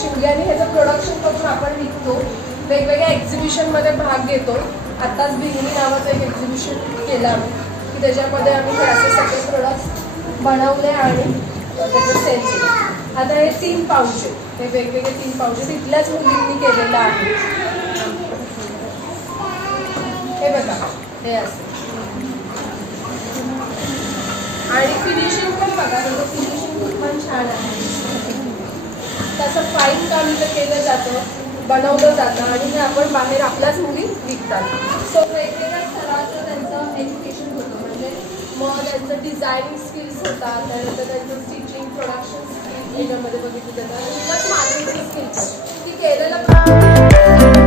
शिवली आणि ह्याचं प्रोडक्शन करून आपण विकतो, वेगवेगळ्या एक्झिबिशनमध्ये भाग घेतो. आत्ताच बिगिनी नावाचं एक एक्झिबिशन केलं आम्ही की त्याच्यामध्ये आम्ही हे असे सगळे प्रोडक्ट्स बनवले आणि त्याचं सेल केलं. आता हे 3 पाऊच आहेत, हे वेगवेगळे 3 पाऊच आहेत, इथल्याच मुलींनी केलेलं आहे. हे बघा, हे असं आणि फिनिशिंग पण बघा, त्याचं फिनिशिंग पण छान आहे. तसं फाईन काम इथं केलं जातं, बनवलं जातं आणि हे आपण बाहेर आपल्याच मुली विकतात. सो वेगवेगळ्या स्तराचं त्यांचं एज्युकेशन होतं, म्हणजे मग त्यांचं डिझायनिंग स्किल्स होतात, त्यानंतर त्यांचं स्टिचिंग प्रोडक्शन स्किल्स याच्यामध्ये बघितलं जातं आणि प्लस मार्केटिंग स्किल्स की केलेलं